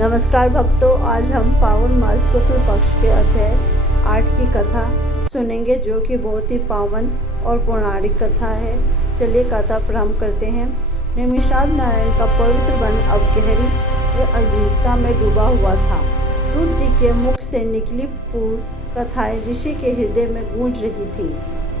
नमस्कार भक्तों, आज हम फागुन मास शुक्ल पक्ष के अध्याय 8 की कथा सुनेंगे, जो कि बहुत ही पावन और पौराणिक कथा है। चलिए कथा प्रारंभ करते हैं। निमिषाद नारायण का पवित्र वन अब गहरी अनिश्चितता में डूबा हुआ था। सूत जी के मुख से निकली पूर्ण कथाएं ऋषि के हृदय में गूंज रही थी।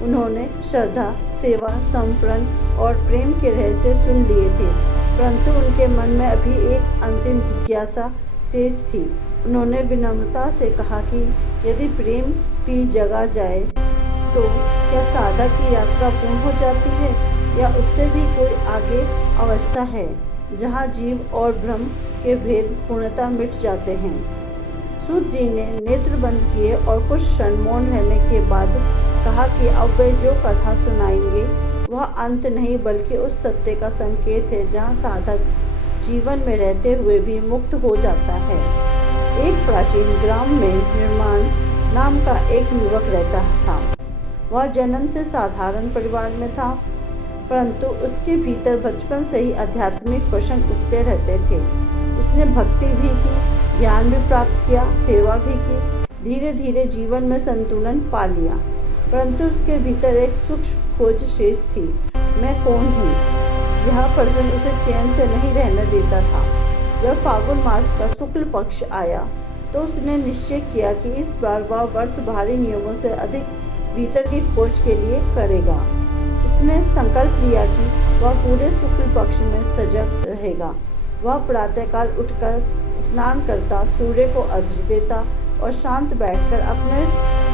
उन्होंने श्रद्धा, सेवा, समर्पण और प्रेम के रहस्य सुन लिए थे, परंतु उनके मन में अभी एक अंतिम जिज्ञासा शेष थी। उन्होंने विनम्रता से कहा कि यदि प्रेम की जगा जाए तो क्या साधक की यात्रा पूर्ण हो जाती है, या उससे भी कोई आगे अवस्था है जहाँ जीव और ब्रह्म के भेद पूर्णतः मिट जाते हैं। सूत जी ने नेत्र बंद किए और कुछ क्षण मौन रहने के बाद कहा कि अब वे जो कथा सुनाएंगे वह अंत नहीं बल्कि उस सत्य का संकेत है जहाँ साधक जीवन में रहते हुए भी मुक्त हो जाता है। एक प्राचीन ग्राम में निर्माण नाम का एक युवक रहता था। वह जन्म से साधारण परिवार में था, परंतु उसके भीतर बचपन से ही आध्यात्मिक प्रश्न उठते रहते थे। उसने भक्ति भी की, ज्ञान भी प्राप्त किया, सेवा भी की। धीरे धीरे जीवन में संतुलन पा लिया, परंतु उसके भीतर एक सूक्ष्म खोज शेष थी। मैं कौन हूँ? यह प्रश्न उसे चैन से नहीं रहने देता था। जब फागुन मास का शुक्ल पक्ष आया तो उसने निश्चय किया कि इस बार वह व्रत भारी नियमों से अधिक भीतर की खोज के लिए करेगा। उसने संकल्प लिया कि वह पूरे शुक्ल पक्ष में सजग रहेगा। वह प्रातःकाल उठकर स्नान करता, सूर्य को अर्घ्य देता और शांत बैठकर अपने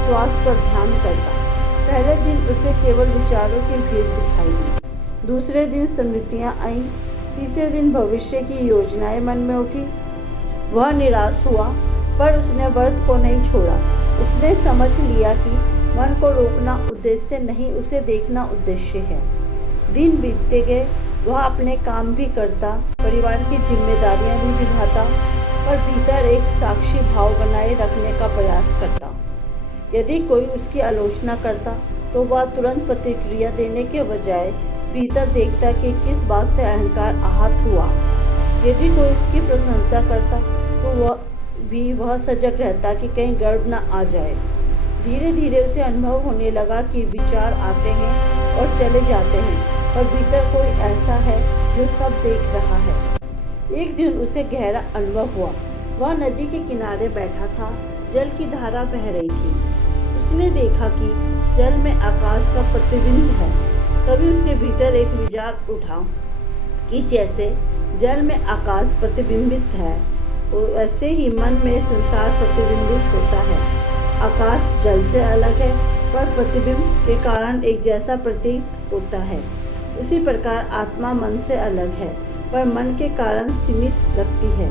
श्वास पर ध्यान करता। पहले दिन उसे केवल विचारों की भीड़ दिखाई दी, दूसरे दिन स्मृतियां आईं, तीसरे दिन भविष्य की योजनाएं मन में उठी। वह निराश हुआ, पर उसने व्रत को नहीं छोड़ा। उसने समझ लिया कि मन को रोकना उद्देश्य नहीं, उसे देखना उद्देश्य है। दिन बीतते गए, वह अपने काम भी करता, परिवार की जिम्मेदारियां भी निभाता, पर भीतर एक साक्षी भाव बनाए रखने का प्रयास करता। यदि कोई उसकी आलोचना करता तो वह तुरंत प्रतिक्रिया देने के बजाय भीतर देखता कि किस बात से अहंकार आहत हुआ। यदि कोई उसकी प्रशंसा करता तो वह सजग रहता कि कहीं गर्व न आ जाए। धीरे धीरे उसे अनुभव होने लगा कि विचार आते हैं और चले जाते हैं, पर भीतर कोई ऐसा है जो सब देख रहा है। एक दिन उसे गहरा अनुभव हुआ। वह नदी के किनारे बैठा था, जल की धारा बह रही थी। उसने देखा कि जल में आकाश का प्रतिबिंब है। तभी उसके भीतर एक विचार उठा कि जैसे जल में आकाश प्रतिबिंबित है, वैसे ही मन में संसार प्रतिबिंबित होता है। आकाश जल से अलग है, पर प्रतिबिंब के कारण एक जैसा प्रतीत होता है। उसी प्रकार आत्मा मन से अलग है, पर मन के कारण सीमित लगती है।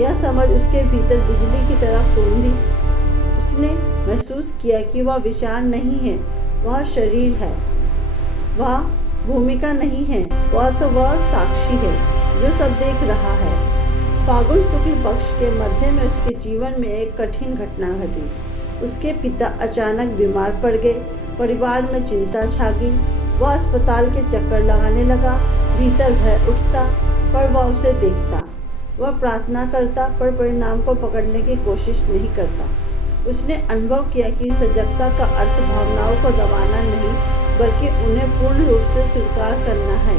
यह समझ उसके भीतर बिजली की तरह फूंदी। उसने महसूस किया कि वह विचार नहीं है, वह शरीर है। वह भूमिका नहीं है, वह साक्षी है जो सब देख रहा है। फागुन शुक्ल पक्ष के मध्य में उसके जीवन में एक कठिन घटना घटी। उसके पिता अचानक बीमार पड़ गए। परिवार में चिंता छा गई। वह अस्पताल के चक्कर लगाने लगा। भीतर भय उठता, पर वह उसे देखता। वह प्रार्थना करता, पर परिणाम को पकड़ने की कोशिश नहीं करता। उसने अनुभव किया कि सजगता का अर्थ भावनाओं को दबाना नहीं, बल्कि उन्हें पूर्ण रूप से स्वीकार करना है।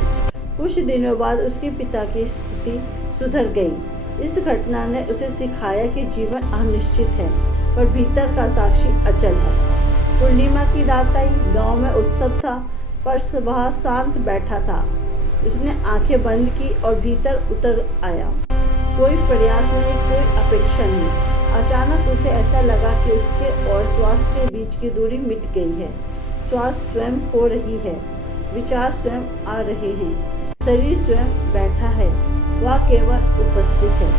कुछ दिनों बाद उसके पिता की स्थिति सुधर गई। इस घटना ने उसे सिखाया कि जीवन अनिश्चित है, पर भीतर का साक्षी अचल है। पूर्णिमा की रात आई। गांव में उत्सव था, पर वह शांत बैठा था। उसने आंखें बंद की और भीतर उतर आया। कोई प्रयास नहीं, कोई अपेक्षा नहीं। अचानक उसे ऐसा लगा कि उसके और श्वास के बीच की दूरी मिट गई है। श्वास स्वयं हो रही है, विचार स्वयं आ रहे हैं, शरीर स्वयं बैठा है, वह केवल उपस्थित है।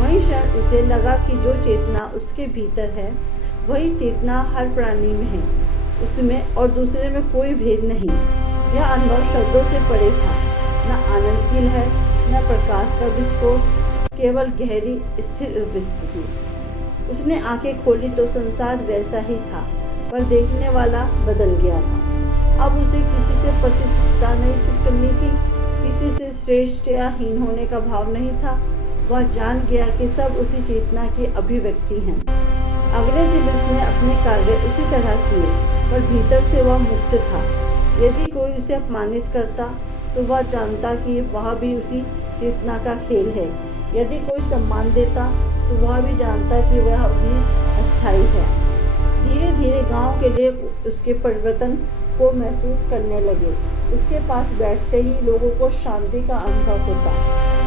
वहीं क्षण उसे लगा कि जो चेतना उसके भीतर है, वही चेतना हर प्राणी में है। उसमें और दूसरे में कोई भेद नहीं। यह अनुभव शब्दों से परे था। न आनंद की लहर, न प्रकाश का विस्फोट, केवल गहरी स्थिर उपस्थिति। उसने आंखें खोली तो संसार वैसा ही था, पर देखने वाला बदल गया था। अब उसे किसी से प्रतिस्पर्धा नहीं करनी थी, किसी से श्रेष्ठ या हीन होने का भाव नहीं था। वह जान गया कि सब उसी चेतना की अभिव्यक्ति हैं। अगले दिन उसने अपने कार्य उसी तरह किए, पर भीतर से वह मुक्त था। यदि कोई उसे अपमानित करता तो वह जानता कि वह भी उसी चेतना का खेल है। यदि कोई सम्मान देता तो वह भी जानता कि वह भी अस्थायी है। धीरे धीरे गांव के लोग उसके परिवर्तन को महसूस करने लगे। उसके पास बैठते ही लोगों को शांति का अनुभव होता।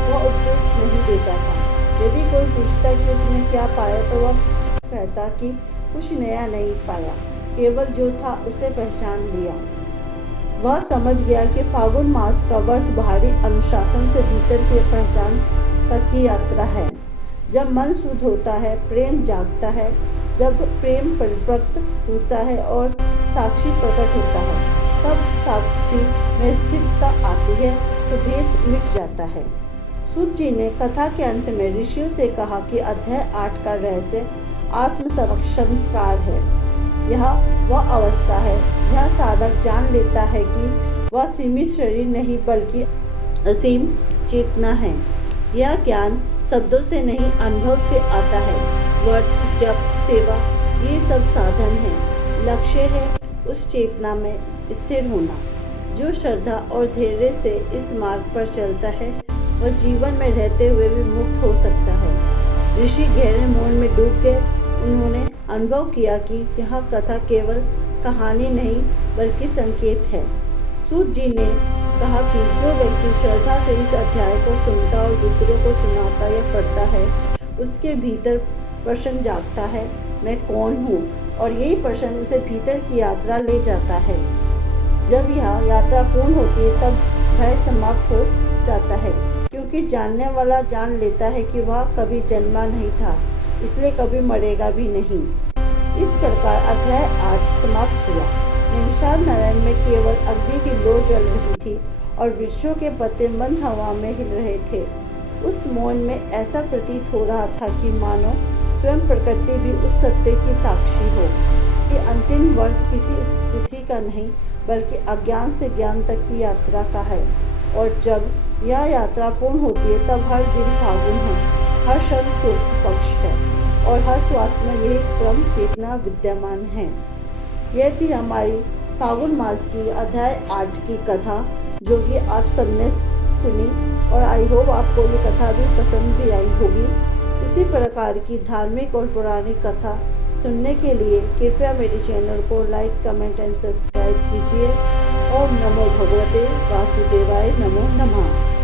वह उपदेश नहीं देता था। यदि कोई पूछता कि उसने क्या पाया तो वह कहता कि कुछ नया नहीं पाया, केवल जो था उसे पहचान लिया। वह समझ गया कि फागुन मास का व्रत बाहरी अनुशासन से भीतर की पहचान तक की यात्रा है। जब मन शुद्ध होता है, प्रेम जागता है। जब प्रेम परिपक्व होता है और साक्षी प्रकट होता है, तब साक्षी में स्थिरता आती है तो भेद मिट जाता है। सूत जी ने कथा के अंत में ऋषियों से कहा कि अध्याय 8 का रहस्य आत्मसाक्षात्कार है। यह वह अवस्था है जहाँ साधक जान लेता है कि वह सीमित शरीर नहीं बल्कि असीम चेतना है। यह ज्ञान शब्दों से नहीं, अनुभव से आता है। व्रत, जप, सेवा ये सब साधन हैं। लक्ष्य है उस चेतना में स्थिर होना। जो श्रद्धा और धैर्य से इस मार्ग पर चलता है वह जीवन में रहते हुए भी मुक्त हो सकता है। ऋषि गहरे मौन में डूब गए। उन्होंने अनुभव किया कि यह कथा केवल कहानी नहीं बल्कि संकेत है। सूत जी ने कहा कि जो व्यक्ति श्रद्धा से इस अध्याय को सुनता और दूसरों को सुनाता या पढ़ता है, उसके भीतर प्रश्न जागता है, मैं कौन हूँ? और यही प्रश्न उसे भीतर की यात्रा ले जाता है। जब यह यात्रा पूर्ण होती है तब भय समाप्त हो जाता है, क्योंकि जानने वाला जान लेता है कि वह कभी जन्मा नहीं था, इसलिए कभी मरेगा भी नहीं। इस प्रकार अध्याय 8 समाप्त हुआ। निषाद नारायण में केवल अग्नि की लौ जल रही थी और वृक्षों के पत्ते मंद हवा में हिल रहे थे। उस मौन में ऐसा प्रतीत हो रहा था कि मानो स्वयं प्रकृति भी उस सत्य की साक्षी हो कि अंतिम वर्त किसी स्थिति का नहीं बल्कि अज्ञान से ज्ञान तक की यात्रा का है। और जब यह यात्रा पूर्ण होती है तब हर दिन फागुन है, हर क्षण शुक्ल पक्ष है और हर श्वास में यही क्रम चेतना विद्यमान है। यह थी हमारी फागुन मास की अध्याय 8 की कथा, जो कि आप सबने सुनी और आई होप आपको ये कथा भी पसंद भी आई होगी। इसी प्रकार की धार्मिक और पौराणिक कथा सुनने के लिए कृपया मेरे चैनल को लाइक, कमेंट एंड सब्सक्राइब कीजिए। ओम नमो भगवते वासुदेवाय नमो नमः।